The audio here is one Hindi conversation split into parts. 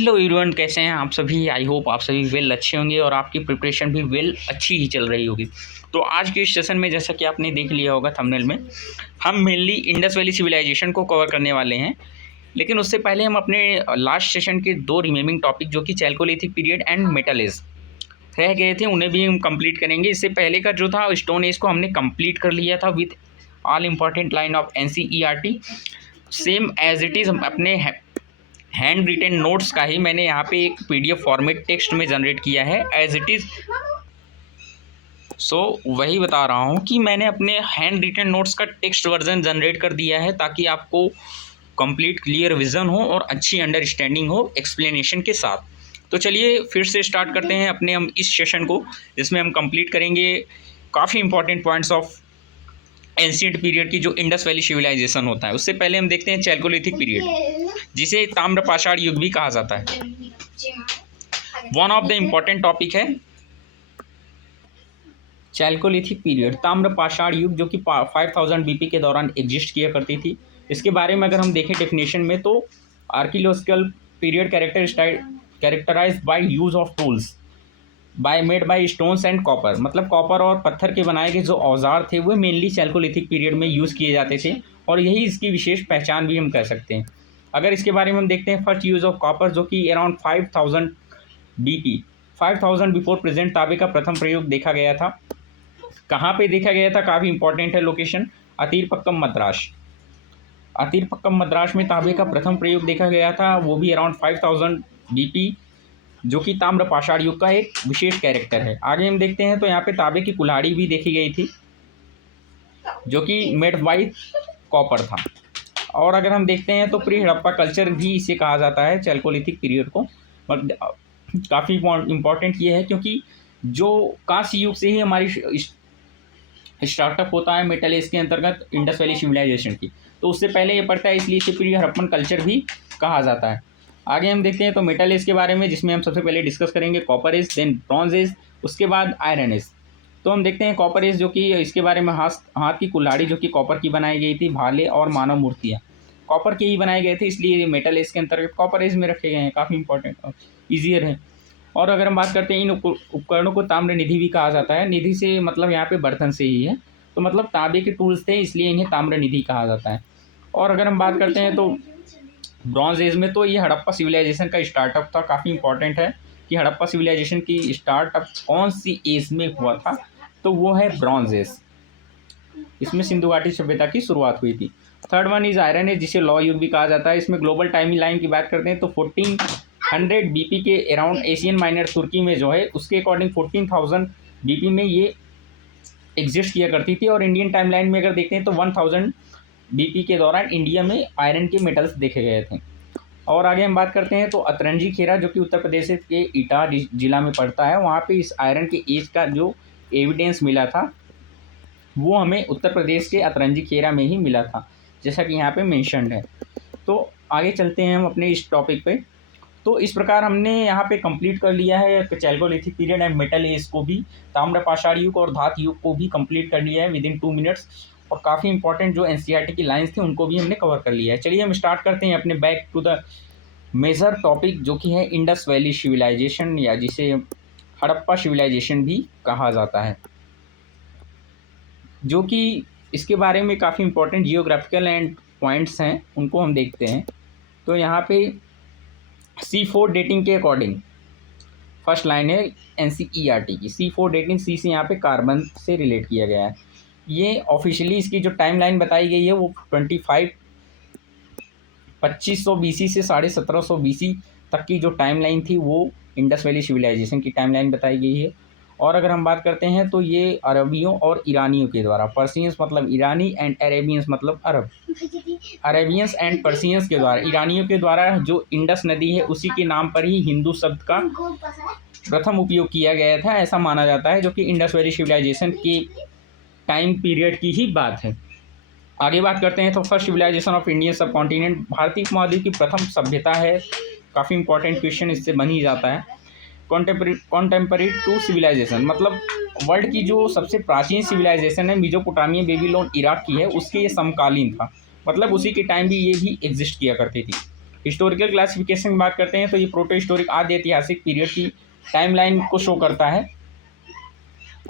हेलो एवरीवन, कैसे हैं आप सभी। आई होप आप सभी वेल अच्छे होंगे और आपकी प्रिपरेशन भी वेल अच्छी ही चल रही होगी। तो आज के इस सेशन में, जैसा कि आपने देख लिया होगा थंबनेल में, हम मेनली इंडस वैली सिविलाइजेशन को कवर करने वाले हैं। लेकिन उससे पहले हम अपने लास्ट सेशन के दो रिमेनिंग टॉपिक, जो कि chalcolithic period and metal age रह गए थे, उन्हें भी हम कंप्लीट करेंगे। इससे पहले का जो था स्टोन एज को हमने कंप्लीट कर लिया था with all important line of NCERT। Same as it is अपने हैंड रिटेन नोट्स का ही मैंने यहाँ पे एक PDF फॉर्मेट टेक्स्ट में जनरेट किया है एज इट इज़। वही बता रहा हूँ कि मैंने अपने हैंड रिटेन नोट्स का टेक्स्ट वर्जन जनरेट कर दिया है, ताकि आपको कंप्लीट क्लियर विजन हो और अच्छी अंडरस्टैंडिंग हो एक्सप्लेनेशन के साथ। तो चलिए फिर से स्टार्ट करते हैं अपने हम इस सेशन को, जिसमें हम कंप्लीट करेंगे काफ़ी important points of ancient period की, जो इंडस वैली सिविलाइजेशन होता है। उससे पहले हम देखते हैं चैल्कोलिथिक पीरियड, जिसे ताम्र पाषाण युग भी कहा जाता है। One of the important topic है चैल्कोलिथिक पीरियड, ताम्र पाषाण युग, जो कि 5000 BP के दौरान एग्जिस्ट किया करती थी। इसके बारे में अगर हम देखें डेफिनेशन में, तो archaeological period characterised by use of tools made by stones and copper. मतलब कॉपर और पत्थर के बनाए गए जो औजार थे वो मेनली चैल्कोलिथिक पीरियड में यूज़ किए जाते थे, और यही इसकी विशेष पहचान भी हम कह सकते हैं। अगर इसके बारे में हम देखते हैं, फर्स्ट यूज़ ऑफ कॉपर, जो कि अराउंड 5000 बिफोर प्रेजेंट तांबे का प्रथम प्रयोग देखा गया था। कहाँ पे देखा गया था, काफ़ी इंपॉर्टेंट है लोकेशन, अतीरपक्कम मद्रास में तांबे का प्रथम प्रयोग देखा गया था, वो भी अराउंड 5000 BP, जो कि ताम्र पाषाण युग का एक विशेष कैरेक्टर है। आगे हम देखते हैं तो यहाँ पे तांबे की कुल्हाड़ी भी देखी गई थी, जो कि मेड बाय कॉपर था। और अगर हम देखते हैं तो प्री हड़प्पा कल्चर भी इसे कहा जाता है चैल्कोलिथिक पीरियड को। काफ़ी इम्पॉर्टेंट ये है, क्योंकि जो कांस्य युग से ही हमारी स्टार्टअप होता है मेटल एज के अंतर्गत इंडस वैली सिविलाइजेशन की, तो उससे पहले ये पड़ता है, इसलिए इसे प्री हड़प्पन कल्चर भी कहा जाता है। आगे हम देखते हैं तो मेटल एज के बारे में, जिसमें हम सबसे पहले डिस्कस करेंगे copper age, then bronze age, उसके बाद आयरन एज। तो हम देखते हैं कॉपर एज, जो कि इसके बारे में हाथ की कुल्हाड़ी जो कि कॉपर की बनाई गई थी, भाले और मानव मूर्तियाँ कॉपर के ही बनाए गए थे, इसलिए मेटल एज के अंतर्गत कॉपर एज में रखे गए हैं। काफ़ी इंपॉर्टेंट और ईजियर है। और अगर हम बात करते हैं, इन उपकरणों को ताम्र निधि भी कहा जाता है। निधि से मतलब यहाँ पे बर्तन से ही है, तो मतलब तांबे के टूल्स थे, इसलिए इन्हें ताम्र निधि कहा जाता है। और अगर हम बात करते हैं तो ब्रॉन्ज एज में, तो ये हड़प्पा सिविलाइजेशन का स्टार्टअप था। काफ़ी इंपॉर्टेंट है कि हड़प्पा सिविलाइजेशन की स्टार्टअप कौन सी एज में हुआ था, तो वो है ब्रॉन्ज एज। इसमें सिंधु घाटी सभ्यता की शुरुआत हुई थी। Third one is iron age, जिसे लॉ युग भी कहा जाता है। इसमें ग्लोबल टाइम लाइन की बात करते हैं तो 1400 BP के अराउंड एशियन माइनर तुर्की में जो है, उसके अकॉर्डिंग 14000 BP में ये एग्जिस्ट किया करती थी। और इंडियन टाइम लाइन में अगर देखते हैं तो 1000 BP के दौरान इंडिया में आयरन के मेटल्स देखे गए थे। और आगे हम बात करते हैं तो अतरंजी खेरा, जो कि उत्तर प्रदेश के इटाह जिला में पड़ता है, वहाँ पे इस आयरन के एज का जो एविडेंस मिला था, वो हमें उत्तर प्रदेश के अतरंजी खेरा में ही मिला था, जैसा कि यहाँ पे मेंशन्ड है। तो आगे चलते हैं हम अपने इस टॉपिक पे। तो इस प्रकार हमने यहाँ पे कंप्लीट कर लिया है chalcolithic period and metal age को भी, ताम्र पाषाण युग और धातु युग को भी कंप्लीट कर लिया है विद इन 2 मिनट्स। और काफ़ी इंपॉर्टेंट जो NCERT की लाइंस थी, उनको भी हमने कवर कर लिया है। चलिए हम स्टार्ट करते हैं अपने back to the major topic, जो कि है इंडस वैली सिविलाइजेशन, या जिसे हड़प्पा सिविलाइजेशन भी कहा जाता है, जो कि इसके बारे में काफ़ी इंपॉर्टेंट जियोग्राफिकल एंड पॉइंट्स हैं, उनको हम देखते हैं। तो यहाँ पे C4 डेटिंग के अकॉर्डिंग फर्स्ट लाइन है NCERT की। C4 डेटिंग, C से यहाँ पे कार्बन से रिलेट किया गया है। ये ऑफिशियली इसकी जो टाइम लाइन बताई गई है, वो 2500 BC से 1750 BC तक की जो टाइम लाइन थी, वो इंडस वैली सिविलाइजेशन की टाइम लाइन बताई गई है। और अगर हम बात करते हैं तो ये अरबियों और ईरानियों के द्वारा, पर्सियंस मतलब ईरानी एंड अरेबियंस मतलब अरब, अरेबियंस एंड पर्सियंस के द्वारा, ईरानियों के द्वारा जो इंडस नदी है उसी के नाम पर ही हिंदू शब्द का प्रथम उपयोग किया गया था, ऐसा माना जाता है, जो कि इंडस वैली सिविलाइजेशन की टाइम पीरियड की ही बात है। आगे बात करते हैं तो फर्स्ट सिविलाइजेशन ऑफ इंडियन सब कॉन्टिनेंट, भारतीय उपमहाद्वीप की प्रथम सभ्यता है। काफ़ी इंपॉर्टेंट क्वेश्चन इससे बन ही जाता है। कॉन्टेम्पररी टू सिविलाइजेशन, मतलब वर्ल्ड की जो सबसे प्राचीन सिविलाइजेशन है मेसोपोटामिया, बेबीलोन, इराक की है, उसके ये समकालीन था, मतलब उसी के टाइम भी ये भी एग्जिस्ट किया करती थी। हिस्टोरिकल क्लासिफिकेशन की बात करते हैं तो ये प्रोटो हिस्टोरिक आदि ऐतिहासिक पीरियड की टाइमलाइन को शो करता है।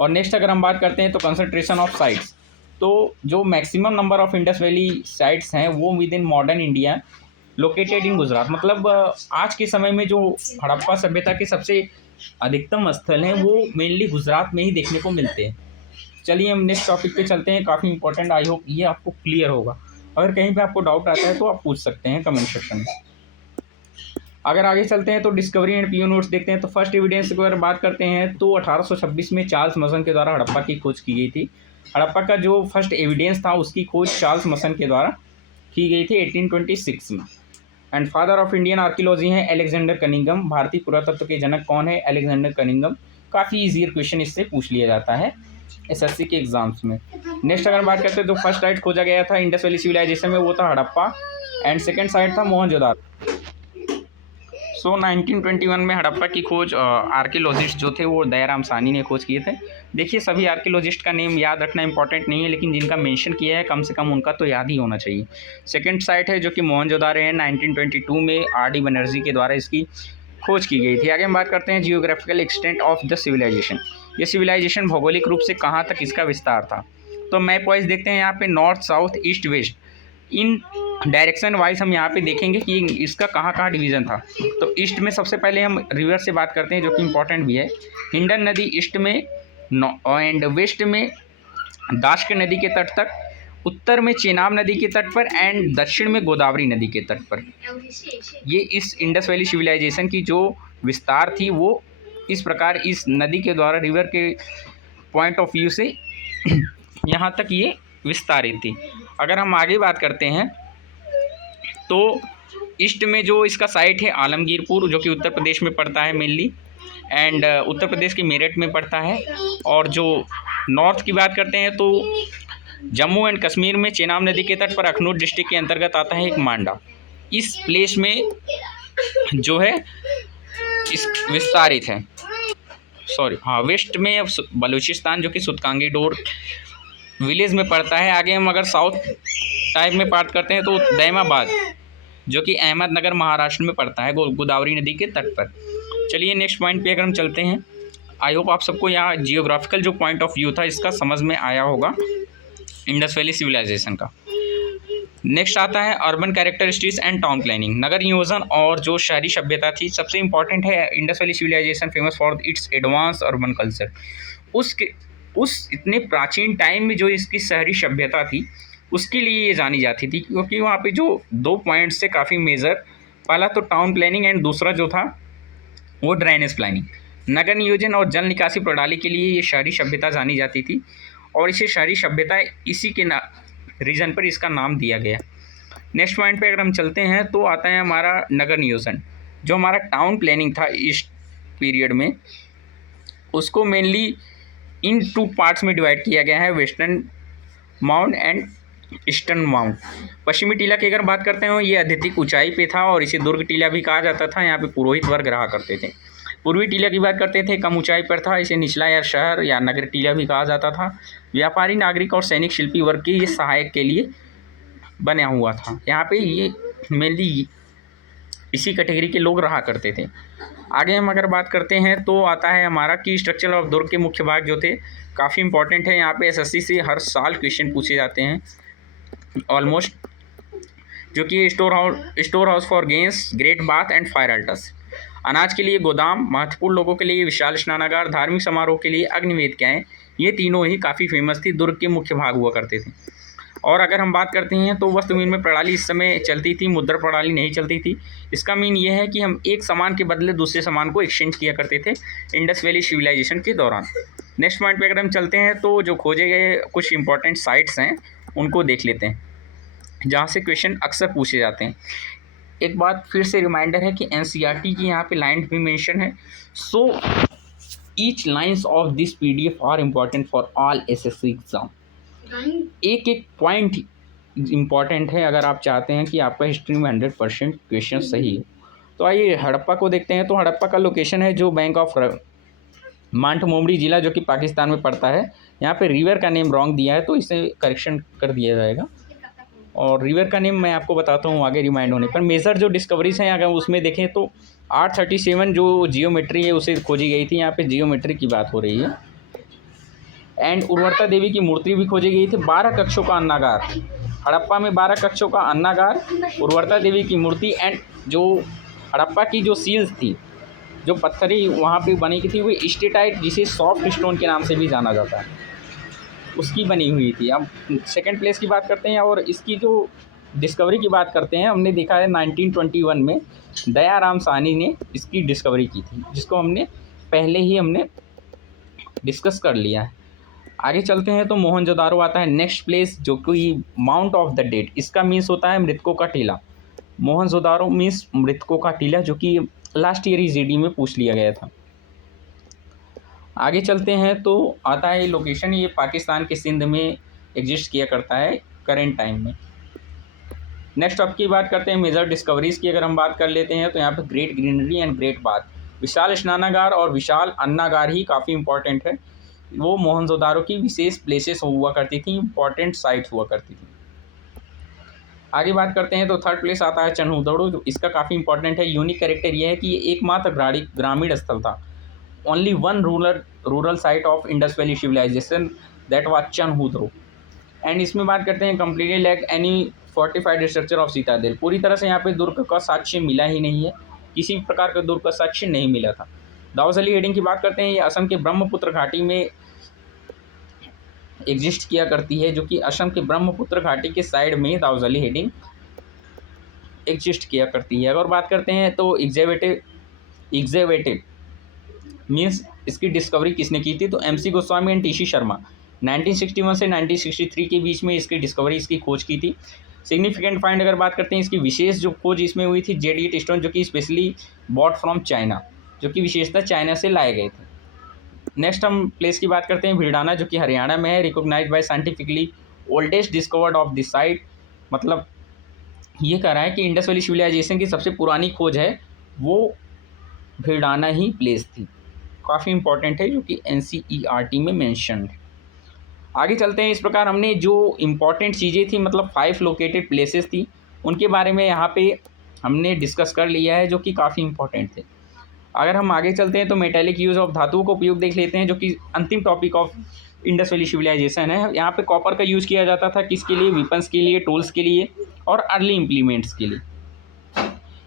और नेक्स्ट अगर हम बात करते हैं तो कंसंट्रेशन ऑफ साइट्स, तो जो maximum number of Indus valley sites हैं वो with in modern India located in Gujarat, मतलब आज के समय में जो हड़प्पा सभ्यता के सबसे अधिकतम स्थल हैं वो मेनली गुजरात में ही देखने को मिलते हैं। चलिए हम नेक्स्ट टॉपिक पे चलते हैं, काफ़ी इंपॉर्टेंट, आई होप ये आपको क्लियर होगा। अगर कहीं पे आपको डाउट आता है तो आप पूछ सकते हैं कमेंट सेक्शन में। अगर आगे चलते हैं तो डिस्कवरी एंड पीओ नोट्स देखते हैं। तो फर्स्ट एविडेंस की अगर बात करते हैं तो 1826 में चार्ल्स मसन के द्वारा हड़प्पा की खोज की गई थी। हड़प्पा का जो फर्स्ट एविडेंस था उसकी खोज चार्ल्स मसन के द्वारा की गई थी 1826 में। And father of Indian archaeology हैं अलेक्जेंडर कनिंघम। भारतीय पुरातत्व के जनक कौन है? Alexander Cunningham. काफ़ी ईजियर क्वेश्चन इससे पूछ लिया जाता है एसएससी के एग्जाम्स में। नेक्स्ट अगर बात करते हैं तो फर्स्ट साइट खोजा गया था इंडस वैली सिविलाइजेशन में वो था हड़प्पा, एंड सेकंड साइट था मोहनजोदारो। सो 1921 में हड़प्पा की खोज आर्कियोलॉजिस्ट जो थे वो दयाराम साहनी ने खोज किए थे। देखिए सभी आर्कियोलॉजिस्ट का नेम याद रखना इंपॉर्टेंट नहीं है, लेकिन जिनका मेंशन किया है कम से कम उनका तो याद ही होना चाहिए। सेकंड साइट है जो कि मोहनजोदारो है, 1922 में आर.डी. बनर्जी के द्वारा इसकी खोज की गई थी। आगे हम बात करते हैं geographical extent of the civilisation. ये सिविलाइजेशन भौगोलिक रूप से कहाँ तक इसका विस्तार था। तो मैप वाइज देखते हैं यहाँ पे नॉर्थ साउथ ईस्ट वेस्ट इन डायरेक्शन वाइज हम यहाँ पे देखेंगे कि इसका कहाँ कहाँ डिवीज़न था। तो ईस्ट में सबसे पहले हम रिवर से बात करते हैं जो कि इंपॉर्टेंट भी है। हिंडन नदी ईस्ट में एंड वेस्ट में दाश्क नदी के तट तक, उत्तर में चेनाब नदी के तट पर एंड दक्षिण में गोदावरी नदी के तट पर। ये इस इंडस वैली सिविलाइजेशन की जो विस्तार थी वो इस प्रकार इस नदी के द्वारा रिवर के पॉइंट ऑफ व्यू से यहाँ तक ये विस्तारित थी। अगर हम आगे बात करते हैं तो ईस्ट में जो इसका साइट है आलमगीरपुर जो कि उत्तर प्रदेश में पड़ता है मेनली, एंड उत्तर प्रदेश के मेरठ में पड़ता है। और जो नॉर्थ की बात करते हैं तो जम्मू एंड कश्मीर में चेनाब नदी के तट पर अखनूर डिस्ट्रिक्ट के अंतर्गत आता है एक मांडा। इस प्लेस में जो है इस विस्तारित है, वेस्ट में बलूचिस्तान जो कि सुतकांगी डोर विलेज में पड़ता है। आगे हम अगर साउथ टाइप में बात करते हैं तो दैमाबाद जो कि अहमदनगर महाराष्ट्र में पड़ता है गोदावरी नदी के तट पर। चलिए नेक्स्ट पॉइंट पे अगर हम चलते हैं, आई होप आप सबको यहाँ जियोग्राफिकल जो पॉइंट ऑफ व्यू था इसका समझ में आया होगा इंडस वैली सिविलाइजेशन का। नेक्स्ट आता है urban characteristics and town planning, नगर नियोजन और जो शहरी सभ्यता थी। सबसे इंपॉर्टेंट है Indus valley civilization famous for its advance urban culture. उस इतने प्राचीन टाइम में जो इसकी शहरी सभ्यता थी उसके लिए ये जानी जाती थी, क्योंकि वहाँ पे जो 2 पॉइंट्स से काफ़ी मेजर, पहला तो टाउन प्लानिंग एंड दूसरा जो था वो ड्रेनेज प्लानिंग। नगर नियोजन और जल निकासी प्रणाली के लिए ये शहरी सभ्यता जानी जाती थी और इसे शहरी सभ्यता इसी के रीजन पर इसका नाम दिया गया। नेक्स्ट पॉइंट पे अगर हम चलते हैं तो आता है हमारा नगर नियोजन। जो हमारा टाउन प्लानिंग था इस पीरियड में उसको मेनली इन 2 पार्ट्स में डिवाइड किया गया है, western mount and eastern mount. पश्चिमी टीला की अगर बात करते हैं ये अत्यधिक ऊंचाई पे था और इसे दुर्ग टीला भी कहा जाता था। यहाँ पे पुरोहित वर्ग रहा करते थे। पूर्वी टीला की बात करते थे कम ऊंचाई पर था, इसे निचला या शहर या नगर टीला भी कहा जाता था। व्यापारी, नागरिक और सैनिक शिल्पी वर्ग के ये सहायक के लिए बना हुआ था। यहाँ पे ये मेनली इसी कैटेगरी के लोग रहा करते थे। आगे हम अगर बात करते हैं तो आता है हमारा की स्ट्रक्चर ऑफ दुर्ग के मुख्य भाग जो थे काफ़ी इंपॉर्टेंट है। यहाँ पे एसएससी से हर साल क्वेश्चन पूछे जाते हैं ऑलमोस्ट, जो कि storehouse for grains, great bath and fire altars. अनाज के लिए गोदाम, महत्वपूर्ण लोगों के लिए विशाल स्नानागार, धार्मिक समारोह के लिए अग्निवेदिकाएँ, ये तीनों ही काफ़ी फेमस थी, दुर्ग के मुख्य भाग हुआ करते थे। और अगर हम बात करते हैं तो वस्तु विनिमय प्रणाली इस समय चलती थी, मुद्रा प्रणाली नहीं चलती थी। इसका मीन ये है कि हम एक सामान के बदले दूसरे सामान को एक्सचेंज किया करते थे इंडस वैली सिविलाइजेशन के दौरान। नेक्स्ट पॉइंट पे अगर हम चलते हैं तो जो खोजे गए कुछ इंपॉर्टेंट साइट्स हैं उनको देख लेते हैं जहाँ से क्वेश्चन अक्सर पूछे जाते हैं। एक बात फिर से रिमाइंडर है कि एनसीईआरटी की यहाँ पे लाइन भी मेंशन है। So each lines of this PDF are important for all SSC exam. एक एक पॉइंट इम्पॉर्टेंट है अगर आप चाहते हैं कि आपका हिस्ट्री में 100% क्वेश्चन सही है। तो आइए हड़प्पा को देखते हैं। तो हड़प्पा का लोकेशन है जो बैंक ऑफ मांटमोमरी जिला जो कि पाकिस्तान में पड़ता है। यहाँ पे रिवर का नेम रॉन्ग दिया है तो इसे करेक्शन कर दिया जाएगा। और रिवर का नेम मैं आपको बताता हूँ आगे रिमाइंड होने पर। मेजर जो डिस्कवरीज हैं अगर उसमें देखें तो 837 जो जियोमेट्री है उसे खोजी गई थी, यहाँ पे जियोमेट्री की बात हो रही है। एंड उर्वरता देवी की मूर्ति भी खोजी गई थी। 12 कक्षों का अन्नागार, हड़प्पा में 12 कक्षों का अन्नागार, उर्वरता देवी की मूर्ति एंड जो हड़प्पा की जो सील्स थी, जो पत्थरी वहाँ पे बनी की थी, वो स्टेटाइट जिसे सॉफ्ट स्टोन के नाम से भी जाना जाता है, उसकी बनी हुई थी। अब सेकंड प्लेस की बात करते हैं और इसकी जो डिस्कवरी की बात करते हैं। हमने देखा है 1921 में दयाराम साहनी ने इसकी डिस्कवरी की थी, जिसको हमने डिस्कस कर लिया है। आगे चलते हैं तो मोहनजोदारो आता है नेक्स्ट प्लेस, जो कि माउंट ऑफ द डेड, इसका मीन्स होता है मृतकों का टीला। मोहनजोदारो मीन्स मृतकों का टीला, जो कि लास्ट ईयर ही जीडी में पूछ लिया गया था। आगे चलते हैं तो आता है लोकेशन, ये पाकिस्तान के सिंध में एग्जिस्ट किया करता है करेंट टाइम में। नेक्स्ट अब की बात करते हैं मेजर डिस्कवरीज की। अगर हम बात कर लेते हैं तो यहाँ पे great greenery and great bath, विशाल स्नानागार और विशाल अन्नागार ही काफ़ी इंपॉर्टेंट है। वो मोहनजोदारो की विशेष प्लेसेस हुआ करती थी, इंपॉर्टेंट साइट्स हुआ करती थी। आगे बात करते हैं तो थर्ड प्लेस आता है चन्हुदड़ो, जो इसका काफ़ी इंपॉर्टेंट है। यूनिक कैरेक्टर यह है कि ये एकमात्र ग्रामीण स्थल था, only one rural site of Indus valley civilization, that was Chanhudaro. And इसमें बात करते हैं completely lack any fortified structure of citadel, पूरी तरह से यहाँ पे दुर्ग का साक्ष्य मिला ही नहीं है, किसी प्रकार का दुर्ग का साक्ष्य नहीं मिला था। दाऊसली हेडिंग की बात करते हैं, ये असम के ब्रह्मपुत्र घाटी में एग्जिस्ट किया करती है, जो कि असम के ब्रह्मपुत्र घाटी के साइड में दाऊसली हेडिंग एग्जिस्ट किया करती है। अगर बात करते हैं तो एग्जेवेटिव मीन्स इसकी डिस्कवरी किसने की थी, तो MC Goswami and TC Sharma 1961 से 1963 के बीच में इसकी खोज की थी। सिग्निफिकेंट फाइंड अगर बात करते हैं, इसकी विशेष जो खोज इसमें हुई थी जेड स्टोन, जो कि स्पेशली बॉट फ्रॉम चाइना, जो कि विशेषता चाइना से लाए गए थे। नेक्स्ट हम प्लेस की बात करते हैं भिड़ाना, जो कि हरियाणा में है। Recognise by scientifically oldest discovered of this site, मतलब ये कह रहा है कि इंडस वैली सिविलाइजेशन की सबसे पुरानी खोज है वो भिड़ाना ही प्लेस थी, काफ़ी इंपॉर्टेंट है, जो कि NCERT में मेंशन है। आगे चलते हैं। इस प्रकार हमने जो इम्पॉर्टेंट चीज़ें थी, मतलब 5 लोकेटेड प्लेसेस थी, उनके बारे में यहाँ पे हमने डिस्कस कर लिया है, जो कि काफ़ी इंपॉर्टेंट थे। अगर हम आगे चलते हैं तो मेटेलिक यूज़ ऑफ धातुओं का उपयोग देख लेते हैं, जो कि अंतिम topic of Indus valley civilisation है। यहाँ पे कॉपर का यूज़ किया जाता था, किसके लिए, वेपन्स के लिए, टूल्स के लिए और अर्ली इम्प्लीमेंट्स के लिए,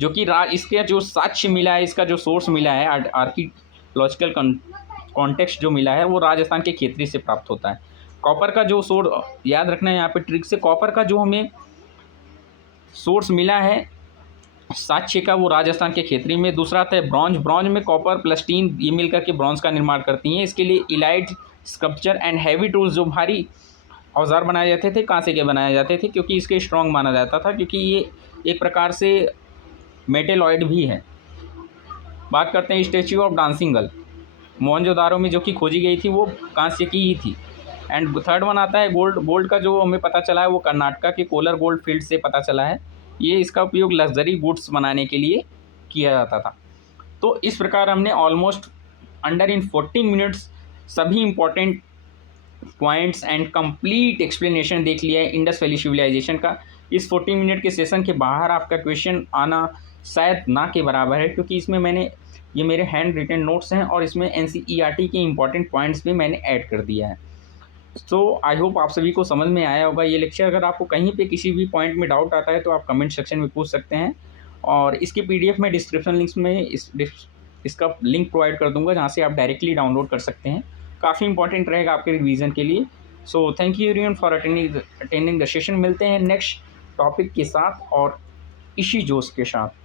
जो कि इसका जो साक्ष्य मिला है, इसका जो सोर्स मिला है, आर्कियोलॉजिकल कॉन्टेक्स्ट जो मिला है, वो राजस्थान के खेतरी से प्राप्त होता है। कॉपर का जो सोर्स, याद रखना है यहाँ पे ट्रिक से, कॉपर का जो हमें सोर्स मिला है साक्ष्य का, वो राजस्थान के खेतरी में। दूसरा आता है ब्रॉन्ज में कॉपर प्लस टीन, ये मिलकर के ब्रॉन्ज का निर्माण करती हैं। इसके लिए elite sculpture and heavy tools, जो भारी औजार बनाए जाते थे, कांसे के बनाए जाते थे, क्योंकि इसके स्ट्रॉन्ग माना जाता था, क्योंकि ये एक प्रकार से मेटेलॉइड भी है। बात करते हैं statue of dancing girl, Mohenjodaro में जो कि खोजी गई थी वो कांस्य की ही थी। एंड थर्ड वन आता है गोल्ड का जो हमें पता चला है वो कर्नाटका के कोलर गोल्ड फील्ड से पता चला है। ये इसका उपयोग लग्जरी गुड्स बनाने के लिए किया जाता था। तो इस प्रकार हमने ऑलमोस्ट अंडर इन 14 मिनट्स सभी important points and complete explanation देख लिया है इंडस वैली सिविलाइजेशन का। इस 14 मिनट के सेशन के बाहर आपका क्वेश्चन आना शायद ना के बराबर है, क्योंकि इसमें ये मेरे हैंड रिटन नोट्स हैं और इसमें NCERT के इंपॉर्टेंट पॉइंट्स भी मैंने ऐड कर दिया है। सो आई होप आप सभी को समझ में आया होगा ये लेक्चर। अगर आपको कहीं पे किसी भी पॉइंट में डाउट आता है तो आप कमेंट सेक्शन में पूछ सकते हैं, और इसकी PDF में डिस्क्रिप्शन लिंक्स में इसका लिंक प्रोवाइड कर दूंगा, जहाँ से आप डायरेक्टली डाउनलोड कर सकते हैं। काफ़ी इंपॉर्टेंट रहेगा आपके रिवीजन के लिए। So thank you everyone for attending the session. मिलते हैं नेक्स्ट टॉपिक के साथ और इसी जोश के साथ।